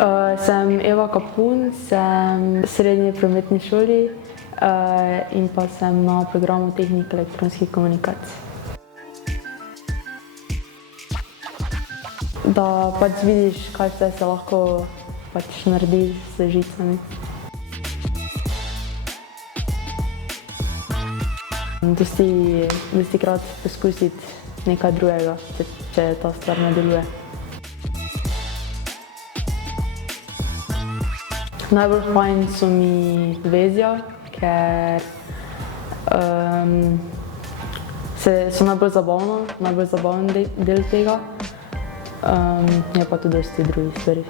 Sem Eva Kapun, sem v srednji prometni šoli in pa sem na programu Tehnika elektronskih komunikacij. Da pač vidiš, kaj vse se lahko pač naredi z žicami. Dostikrat poskusiti nekaj drugega, če ta stvar ne deluje. Najbolj fajn so mi vezja, ker so najbolj zabaven del tega, je pa tudi dosti drugih stvari.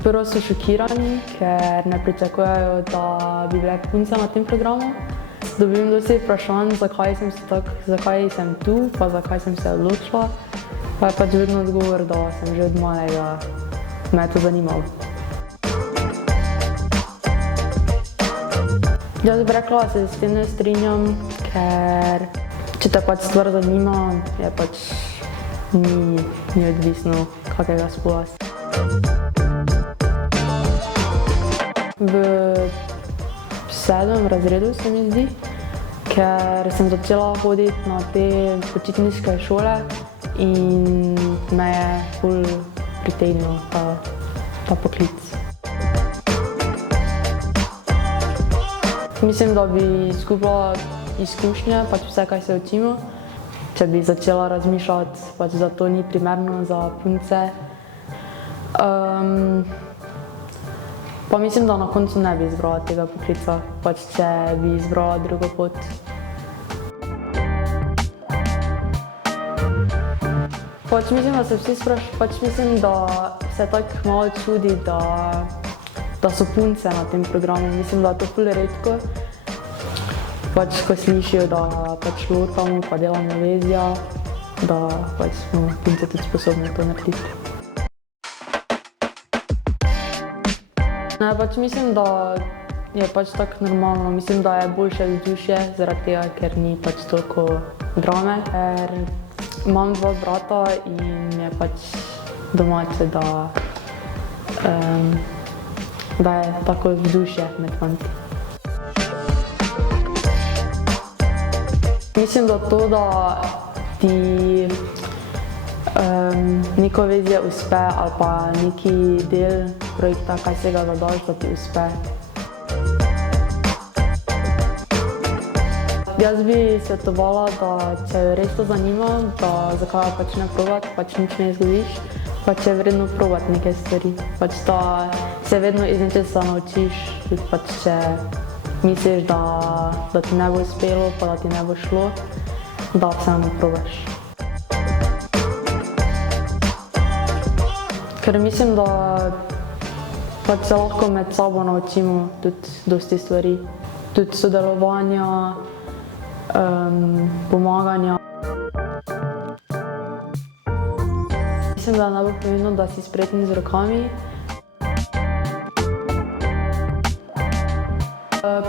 Prvo so šokirani, ker ne pričakujejo, da bi bile punce na tem programu. Dobim dosti vprašanj, zakaj sem tu, pa zakaj sem se odločila. Pa je pač vedno odgovor, da sem že od malega me to zanimalo. Jaz bi rekla, da se s tem ne strinjam, ker če te pač stvar zanima, je pač ni odvisno, kakega spola si. V 7. razredu se mi zdi, ker sem začela hoditi na te počitniške šole in me je ful pritegnil ta poklic. Mislim, da bi izgubila izkušnje, pač vse, kaj se učimo. Če bi začela razmišljati, pač da to ni primerno za punce. Pa mislim, da na koncu ne bi izbrala tega poklica, pač če bi izbrala drugo pot. Pač mislim, da se vsi mislim, da se tako malo čudi, da so punce na tem programu. Mislim, da je to ful redko. Pač ko slišijo, da pač lotamo, pa delamo vezja, da pač smo punce tudi sposobne to narediti. Ne, pač mislim, da je pač tako normalno. Mislim, da je boljše vzdušje zaradi tega, ker ni pač toliko drame. Imam 2 brata in je pač domače, da je tako vzdušje med fanti. Mislim, da to, da ti neko vezje uspe ali pa neki del projekta, kaj se ga zadaš, da ti uspe. Jaz bi svetovala, da če jo res to zanima, da zakaj pač ne probati, pač nič ne izgubiš, pač je vredno probati neke stvari. Pač da se vedno iz nečesa naučiš, pač če misliš, da ti ne bo uspelo, pa da ti ne bo šlo, da vseeno probaš. Ker mislim, da pač se lahko med sabo naučimo tudi dosti stvari, tudi sodelovanja, pomaganja. Mislim, da je najbolj pomembno, da si spreten z rokami.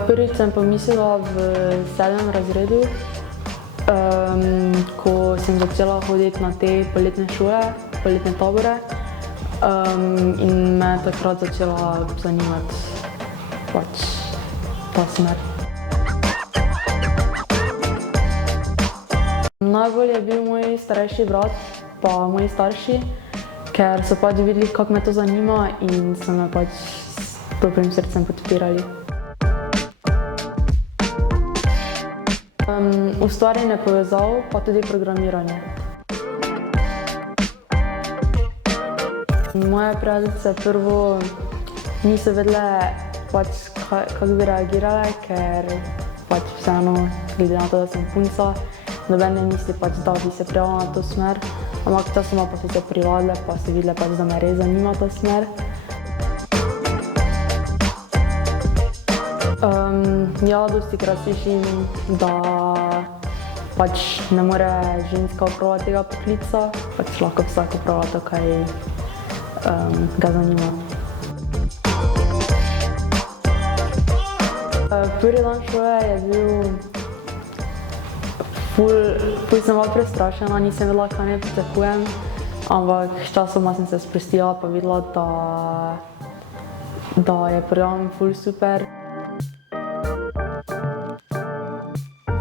Prvič sem pomislila v 7. razredu, ko sem začela hoditi na te poletne šole, poletne tabore in me je takrat začela zanimati pač ta smer. Najbolj je bil moj starejši brat pa moji starši, ker so pač videli, kako me to zanima in so me pač s toplim srcem podpirali. Ustvarjanje povezav pa tudi programiranje. Moje prijateljice prvo niso vedele, pač kako bi reagirale, ker pač vseeno, glede na to, da sem punca, noben ne misli pač, da bi se prijavila na to smer, ampak časoma pa so se privadile, pa so videle pač, da me res zanima ta smer. Ja, dostikrat slišim, da pač ne more ženska opravljati tega poklica, pač lahko vsak opravlja to, kaj ga zanima. Prvi dan šole je bil Ful sem malo prestrašena, nisem vedela, kaj me pričakujem, ampak sčasoma sem se sprostila pa videla, da je program ful super.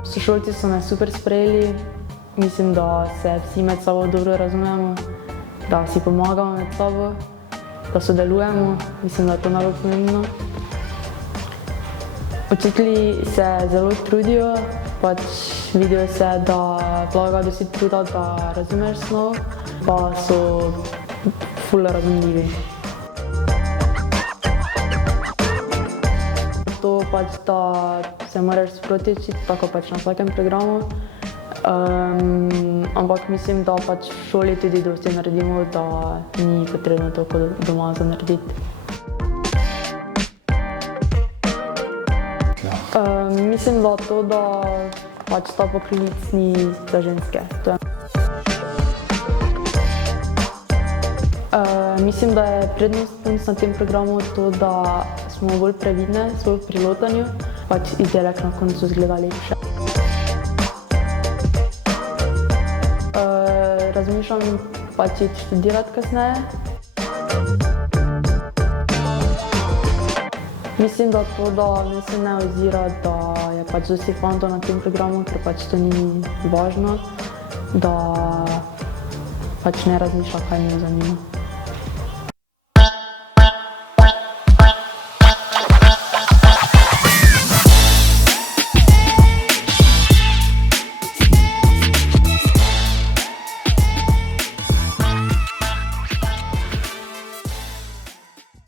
Sošolci so me super sprejeli, mislim, da se vsi med sabo dobro razumemo, da si pomagamo med sabo, da sodelujemo, mislim, da je to najbolj pomembno. Učitelji se zelo trudijo, pač vidijo se, da vlagajo dosti truda, da razumeš snov, pa so ful razumljivi. To pač, da se moraš sproti učiti, tako pač na vsakem programu, ampak mislim, da pač v šoli tudi dosti naredimo, da ni potrebno toliko doma za narediti. Mislim, da to, da pač ta poklic ni za ženske. Mislim, da je prednost punc na tem programu to, da smo bolj previdne svoj pri lotanju, pač izdelek na koncu izgleda lepše. Razmišljam pač iti študirati kasneje. Mislim, da to, da me se ne ozira, da je pač dosti fantov na tem programu, ker pač to ni važno, da pač ne razmišlja, kaj me zanima.